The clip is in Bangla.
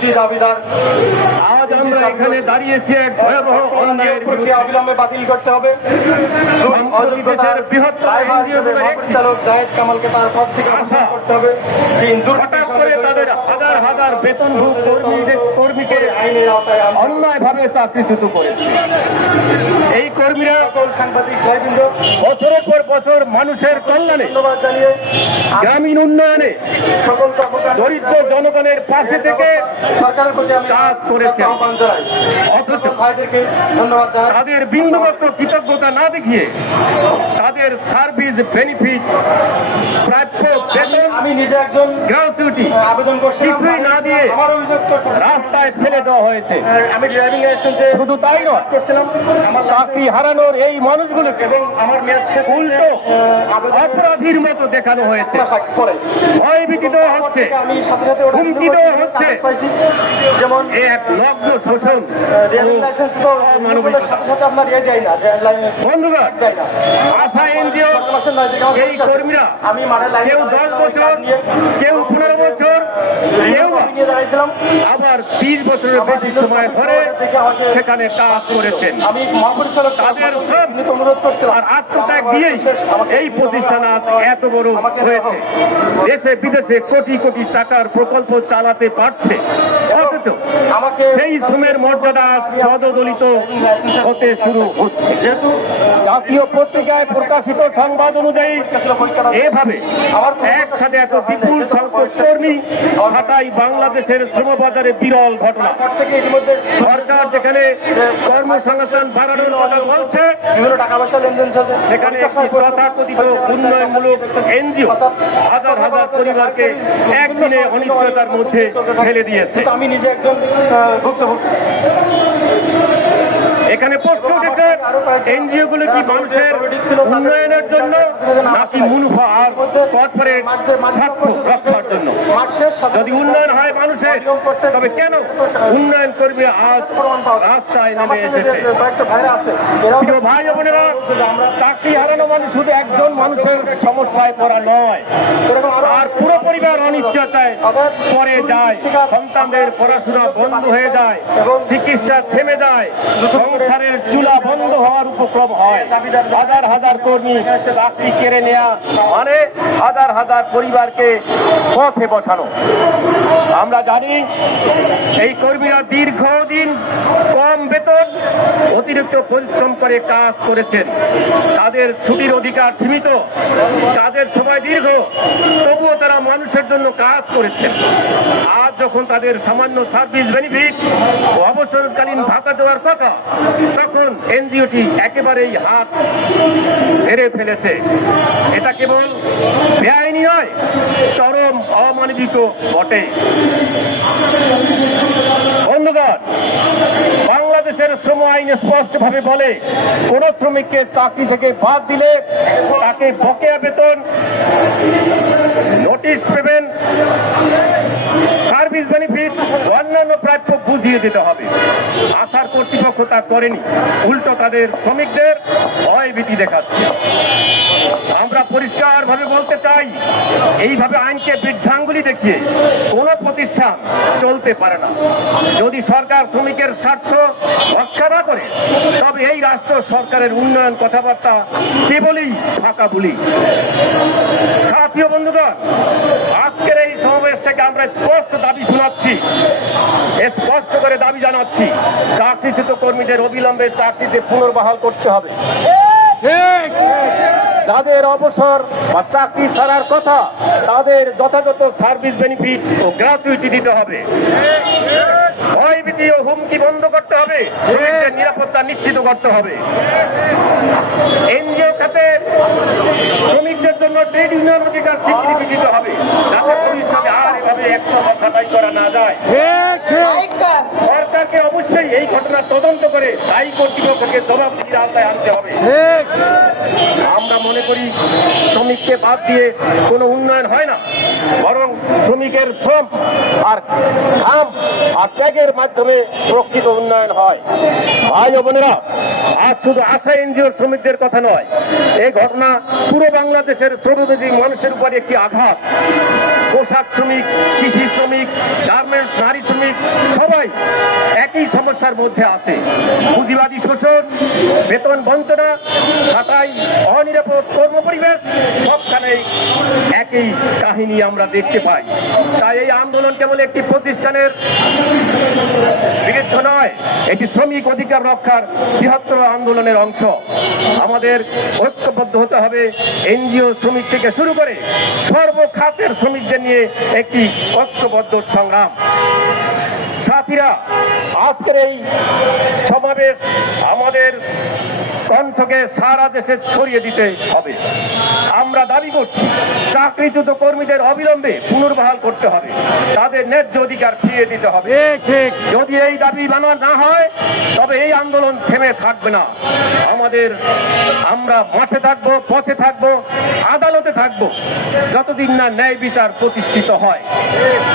কৃষি দাবিদার। আজ আমরা এখানে দাঁড়িয়েছি এক ভয়াবহ অন্যায়ের বিরুদ্ধে। অবিলম্বে বাতিল করতে হবে। দেশের বৃহত্তর মহাপরিচালক জাহেদ কামালকে তার পদ থেকে অবসর করতে হবে। হঠাৎ করে তাদের হাজার হাজার বেতনভুক কর্মীকে আইনের আওতায় অন্যায়ভাবে চাকরিচ্যুত করেছে। এই কর্মীরা সাংবাদিক ভাইবৃন্দ বছরের পর বছর মানুষের কল্যাণে, ধন্যবাদ জানিয়ে গ্রামীণ উন্নয়নে, সকল কর্মচারী দরিদ্র জনগণের পাশে থেকে সরকারের প্রতি আমি কাজ করেছেন। আহ্বান জানাই। অথচ ভাইদেরকে ধন্যবাদ জানাই। তাদের বিন্দুমাত্র কৃতজ্ঞতা না দেখিয়ে তাদের সার্ভিস বেনিফিট, প্রাপ্য বেতন, আমি নিজে একজন গ্র্যাচুইটি আবেদন করছি, কিছুই না দিয়ে আমার অভিযোগ রাস্তায় ফেলে দেওয়া হয়েছে। আমি ড্রাইভিং লাইসেন্সে শুধু তাই নয়, করছিলাম, আমার চাকরি হারানোর এই মানুষগুলোকে এবং আমার মেয়াদ শেষ উল্টো অপরাধীর মতো দেখানো হয়েছে। পরে ভয়ভীতি দেওয়া হচ্ছে, আমি সাথে সাথে হুমকি দেওয়া হচ্ছে। পাইছি, যেমন এক লগ্ন শোষণ ও ড্রাইভিং লাইসেন্স তো মানবিকতা। সাথে সাথে আপনার ইয়ে দেয় না, বন্ধুগণ, দেয় না। আশা এনজিও এই কর্মীরা আমি মাঠে কেউ 10 বছর, কেউ 15 বছর, কেউ বা নিয়ে দাঁড়াইছিলাম। আবার 20 বছরের বেশি সময় ধরে সেখানে কাজ করেছেন। আমি মহাপরিচালক তাদের সব অনুরোধ করছিলাম আর আত্মত্যাগ দিয়েই এই প্রতিষ্ঠান আজ এত বড় হয়েছে। দেশে বিদেশে কোটি কোটি টাকার প্রকল্প চালাতে পারছে। অথচ আমাকে সেই শ্রমের মর্যাদা আজ পদদলিত হতে শুরু হচ্ছে। যেহেতু জাতীয় পত্রিকায় প্রকাশিত সংবাদ অনুযায়ী এভাবে একসাথে এত বিপুল সংখ্যক কর্মী ছাঁটাই বাংলাদেশের শ্রমবাজারে বিরল ঘটনা। থেকে ইতিমধ্যে সরকার যেখানে কর্মসংস্থান বাড়ানোর কথা বলছে, বিভিন্ন টাকা পয়সা লেনদেন চলছে, সেখানে একটি তথাকথিত উন্নয়নমূলক এনজিও হাজার হাজার পরিবারকে একদিনে অনিশ্চয়তার মধ্যে ফেলে দিয়েছে। কিন্তু আমি নিজে একজন ভুক্তভোগী। এখানে প্রশ্ন উঠেছে, এনজিও গুলো কি মানুষের উন্নয়নের জন্য নাকি মুনাফা আর কর্পোরেট স্বার্থ রক্ষার জন্য? যদি উন্নয়ন হয় মানুষের, তবে কেন উন্নয়ন কর্মী আজ রাস্তায় নেমে এসেছে? প্রিয় ভাই ও বোনেরা, চাকরি হারানো মানে শুধু একজন মানুষের সমস্যায় পড়া নয়, আর পুরো পরিবার অনিশ্চয়তায় পড়ে যায়। সন্তানদের পড়াশোনা বন্ধ হয়ে যায়, চিকিৎসা থেমে যায়, সংসারের চুলা বন্ধ হওয়ার উপক্রম হয়। হাজার হাজার কর্মী চাকরি কেড়ে নেওয়া মানে হাজার হাজার পরিবারকে পথে বসানো। আমরা জানি এই কর্মীরা দীর্ঘদিন কম বেতন, অতিরিক্ত পরিশ্রম করে কাজ করেছেন। তাদের ছুটির অধিকার সীমিত, কাজের সময় দীর্ঘ, তবুও তারা মানুষের জন্য কাজ করেছেন। আজ যখন তাদের সামান্য সার্ভিস বেনিফিট ও অবসরকালীন ভাতা দেওয়ার কথা, তখন এনজিওটি একেবারেই হাত ছেড়ে ফেলেছে। এটা কেবল বেআইনি নয়, চরম অমানবিক বটে। বন্ধুগণ, বাংলাদেশের শ্রম আইন স্পষ্টভাবে বলে, কোন শ্রমিককে চাকরি থেকে বাদ দিলে তাকে বকেয়া বেতন, নোটিশ পেমেন্ট, সার্ভিস বেনিফিট, অন্যান্য প্রাপ্য বুঝিয়ে দিতে হবে। আশার কর্তৃপক্ষ তা করেনি, উল্টো তাদের শ্রমিকদের ভয়ভীতি দেখাচ্ছে। আমরা পরিষ্কার ভাবে বলতে চাই, এইভাবে আইনকে বৃদ্ধাঙ্গুলি দেখিয়ে কোন প্রতিষ্ঠান চলতে পারে না। যদি সরকার শ্রমিকের স্বার্থ রক্ষা না করে, তবে এই রাষ্ট্র সরকারের উন্নয়ন কথাবার্তা কেবলই ফাঁকা বুলি। সাথী ও বন্ধুগণ, আজকের এই সমাবেশ থেকে আমরা স্পষ্ট দাবি শোনাচ্ছি, স্পষ্ট করে দাবি জানাচ্ছি, চাকরিচ্যুত কর্মীদের অবিলম্বে চাকরিতে পুনর্বহাল করতে হবে। যাদের অবসর বা চাকরি ছাড়ার কথা, তাদের যথাযথ সার্ভিস বেনিফিট ও গ্র্যাচুইটি দিতে হবে। ভয়ভীতি ও হুমকি বন্ধ করতে হবে, শ্রমিকদের নিরাপত্তা নিশ্চিত করতে হবে। এনজিও খাতে শ্রমিকদের জন্য ট্রেড ইউনিয়ন অধিকার স্বীকৃতি দিতে হবে, যাতে ভবিষ্যতে আর এভাবে একসময় খাটাই করা না যায়। সরকারকে অবশ্যই এই ঘটনার তদন্ত করে দায়ী কর্তৃপক্ষকে জবাবদিহির আওতায় আনতে হবে। আমরা মনে করি শ্রমিককে বাদ দিয়ে কোনো উন্নয়ন হয় না, বরং শ্রমিকের শ্রম আর ঘাম আর ত্যাগের মাধ্যমে প্রকৃত উন্নয়ন হয়। ভাই ও বোনেরা, আজ শুধু আশা এনজিওর শ্রমিকদের কথা নয়, এই ঘটনা পুরো বাংলাদেশের শ্রমজীবী মানুষের উপর একটি আঘাত। পোশাক শ্রমিক, কৃষি শ্রমিক, গার্মেন্টস, নারী শ্রমিক, সবাই একই সমস্যার মধ্যে আছে। পুঁজিবাদী শোষণ, বেতন বঞ্চনা, খাতায় অনিরাপদ কর্মপরিবেশ, সবখানে একই কাহিনী আমরা দেখতে পাই। তাই এই আন্দোলন কেবল একটি প্রতিষ্ঠানের বিরুদ্ধে নয়, এটি শ্রমিক অধিকার রক্ষার বৃহত্তর আন্দোলনের অংশ। আমাদের ঐক্যবদ্ধ হতে হবে। এনজিও শ্রমিক থেকে শুরু করে সর্বখাতের শ্রমিকদের নিয়ে একটি ঐক্যবদ্ধ সংগ্রাম। সাথীরা, আজকের এই সমাবেশ আমাদের কণ্ঠকে সারা দেশে ছড়িয়ে দিতে হবে। আমরা দাবি করছি, চাকরিচ্যুত কর্মীদের অবিলম্বে পুনর্বহাল করতে হবে, তাদের ন্যায্য অধিকার ফিরিয়ে দিতে হবে। যদি এই দাবি মানা না হয়, তবে এই আন্দোলন থেমে থাকবে না। আমরা মাঠে থাকবো, পথে থাকবো, আদালতে থাকবো, যতদিন না ন্যায় বিচার প্রতিষ্ঠিত হয়।